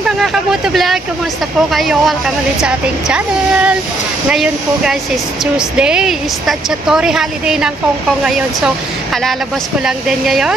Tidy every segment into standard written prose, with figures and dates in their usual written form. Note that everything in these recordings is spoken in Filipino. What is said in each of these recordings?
Hi mga Kamoto Vlog! Kumusta po kayo? Welcome ulit sa ating channel. Ngayon po guys is Tuesday. Statutory holiday ng Hong Kong ngayon. So, kalalabas ko lang din ngayon.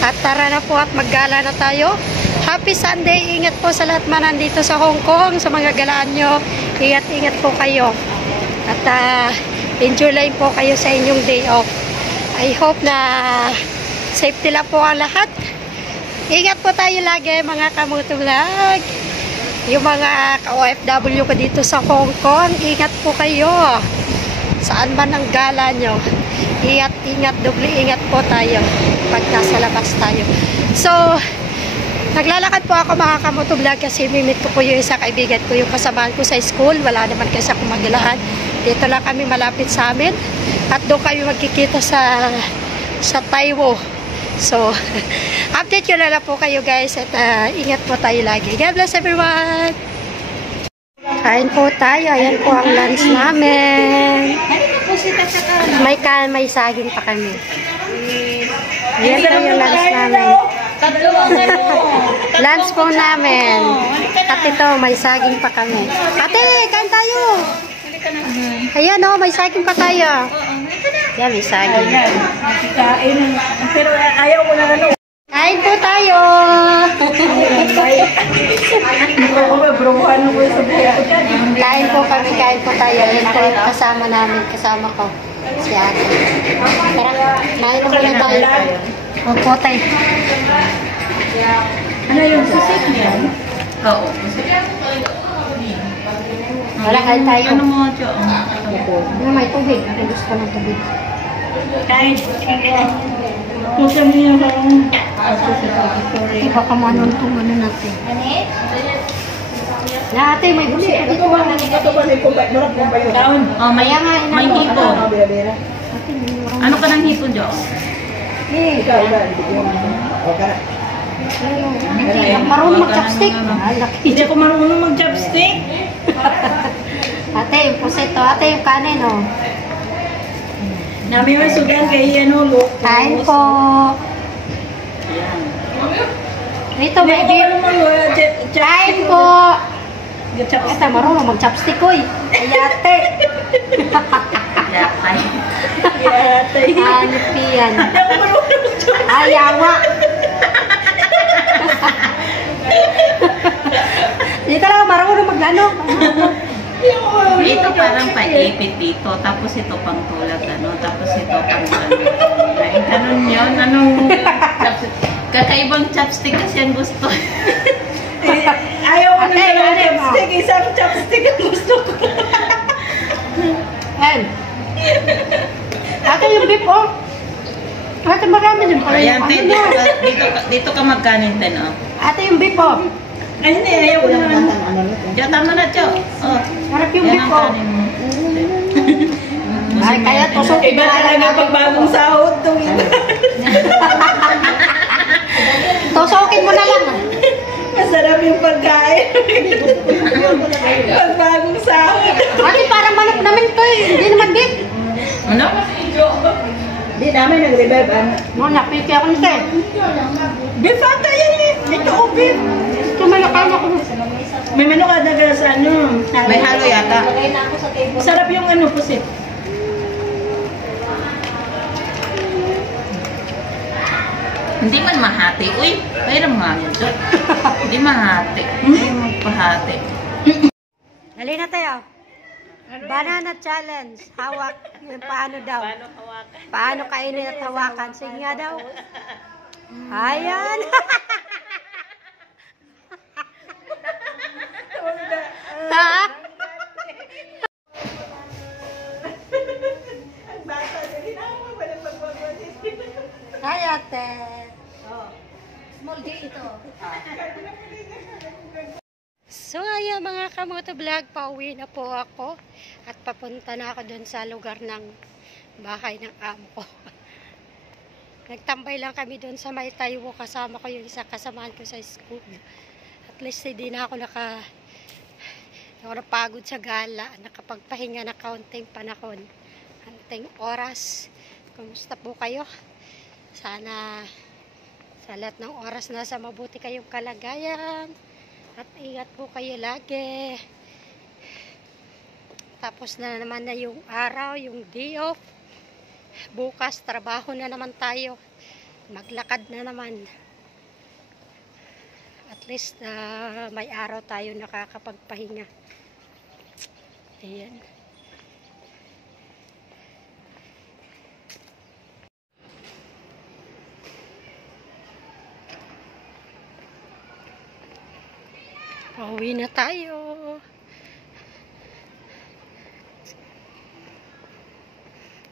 At tara na po at maggala na tayo. Happy Sunday! Ingat po sa lahat man nandito sa Hong Kong. Sa mga galaan nyo. Ingat-ingat po kayo. At enjoy lang po kayo sa inyong day off. I hope na safety lang po ang lahat. Ingat po tayo lagi mga Kamoto Vlog. Yung mga ka-OFW ko dito sa Hong Kong, ingat po kayo. Saan man ang gala nyo. Ingat, doble ingat po tayo pag nasa labas tayo. So, naglalakad po ako mga Kamoto Vlog kasi mimit ko po yung isang kaibigan ko, yung kasamaan ko sa school. Wala naman kasi akong magalahan. Dito lang kami malapit sa amin. At doon kami magkikita sa Taiwo. So, update ko na lang po kayo guys at ingat po tayo lagi. God bless everyone! Kain po tayo. Ayan po ang lunch namin. May saging pa kami. Ayan po yung lunch namin. Lunch po namin. At ito, may saging pa kami. Ate, kain tayo! Ayan o, may saging pa tayo. Yan, may saging. Kain. Pero ayaw ko na ano. Kain po tayo. Kain po kami, kain po tayo. Yan po yung kasama namin, kasama ko. Si ate. Tara, kain na muna tayo. Opo tayo. Ano yung sisig niya? Oo. Wala, kain tayo. Ano mo, Jo? May tubig. Gusto ko ng tubig. Kain. Gusto niya lang. Iba ka mo anong ano natin. Na ate, may gusto ko dito. Kaon. Oh, may hipon. Ano ka ng hipon, Jo? Marunong mag-chopstick. Hindi ako marunong mag-chopstick. Ate, yung puseto. Ate, yung kanin, oh. Nami may sugan kay ano, look. Kain po. Dito, may beer. Kain po. Ito, marunong mag-chopstick, oy. Ayate. Yatay. Hanip yan. Ayawa. Dito lang, marunong mag-ano. Ito parang paipit dito, tapos ito pang tulad, ano, tapos ito pang ano. Ay, ganun yun, anong kakaibang chopstick kasi ang gusto. Ayaw ko na yung chopstick, isang chopstick ang gusto ko. Ayan. Ate, yung beef, oh. Ate, marami din pala Ayan, yung ano. dito ka magkanin din, oh. Ate, yung beef, oh. Ay, hindi, ayaw ko naman. Diyo, tama na, Diyo. Oh. Harap yung Yan beef, ang oh. kanin mo. Ay, kaya tusukin Iba talaga pag bagong sahod to. Tusukin mo na lang. Masarap yung pagkain. Pag bagong sahod. Ate, parang manok namin to eh. Hindi naman beef. Ano? Hindi namin nag-revive ano. No, napiki ako nito eh. Beef ata yan eh. Ito o beef. Ito may nakain ako. May manok ka na sa ano. May halo yata. Sarap yung ano pusit. Hindi man mahati. Uy, mayroon nga yun, Diyo. Hindi mahati. Hindi magpahati. Dali na tayo. Banana challenge. Hawak. Paano daw? Paano kainin at hawakan? Sige nga daw. Ayan. Ha? Hi, ate. Small day ito. So, ayan mga Kamoto Vlog, pauwi na po ako at papunta na ako dun sa lugar ng bahay ng amo ko. Nagtambay lang kami dun sa may Taiwo, kasama ko yung isa kasamaan ko sa school. At least hindi na ako napagod sa gala, nakapagpahinga na kaunting panahon, kaunting oras. Kumusta po kayo? Sana sa lahat ng oras nasa mabuti kayong kalagayan At ingat po kayo lagi. Tapos na naman na yung araw, yung day off. Bukas, trabaho na naman tayo. Maglakad na naman. At least may araw tayo nakakapagpahinga. Ayan. Pauwi na tayo.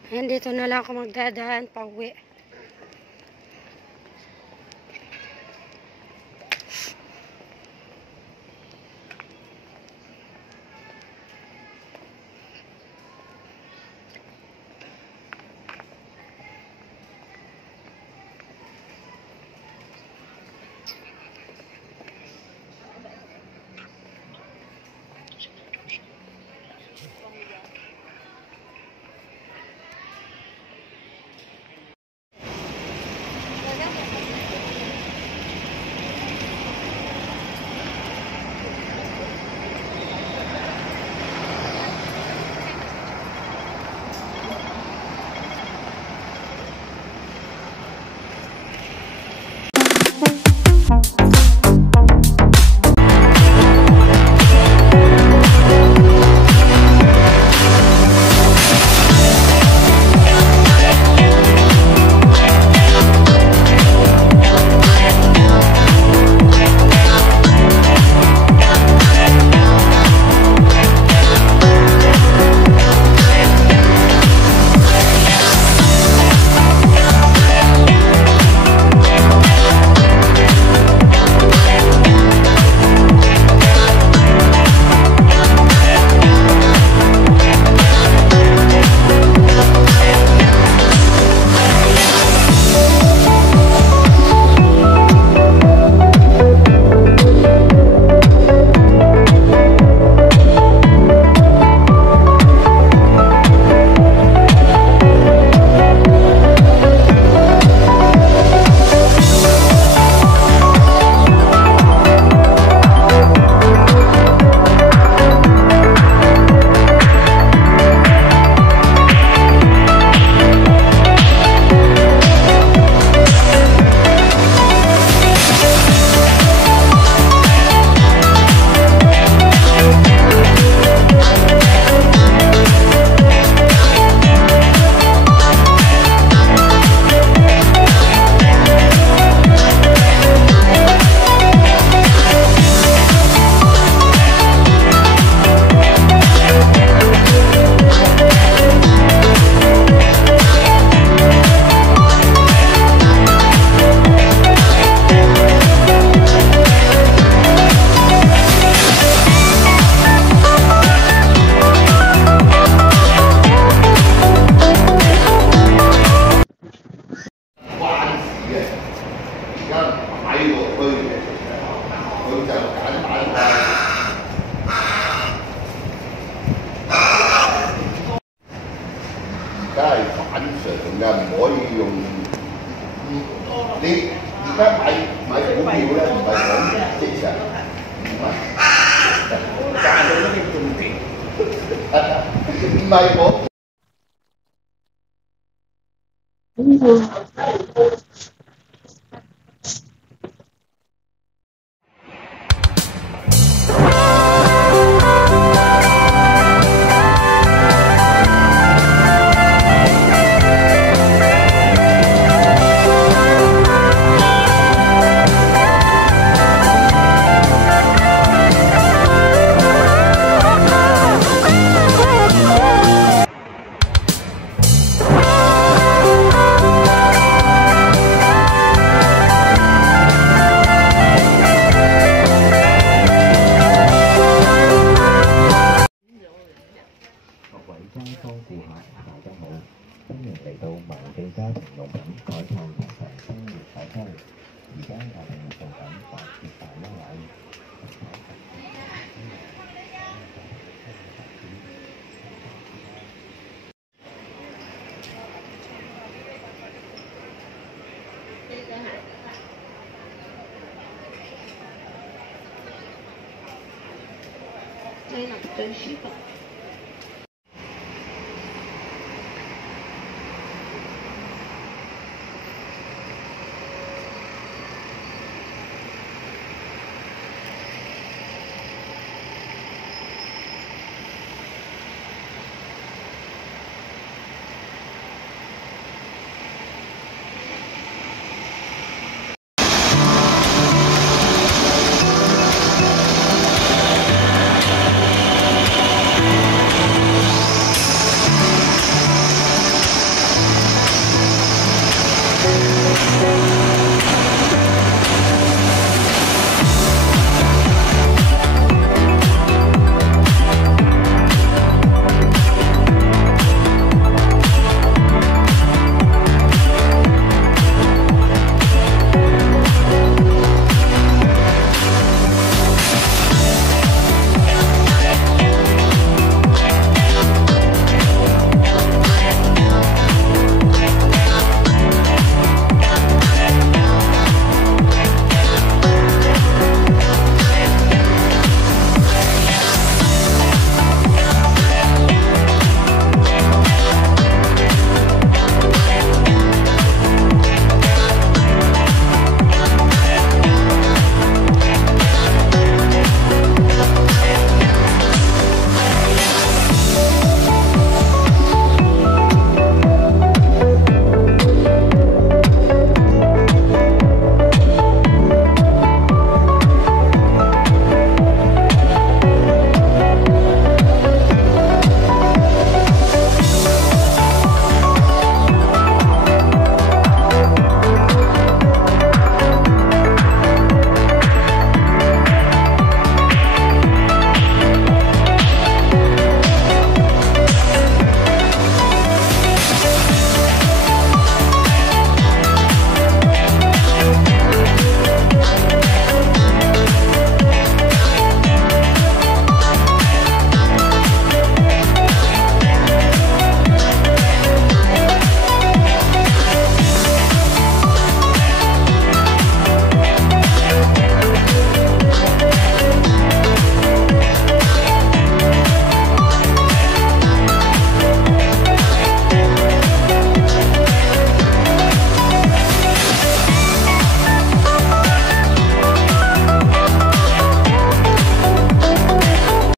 Ayan, dito na lang ako magdadaan pauwi. cái ảnh sự ra mỗi dùng đi các bạn mày cũng nhiều đó mày cũng chỉ sợ cả nó cái trùng kích mày cũng Ayun, nag-20 pa.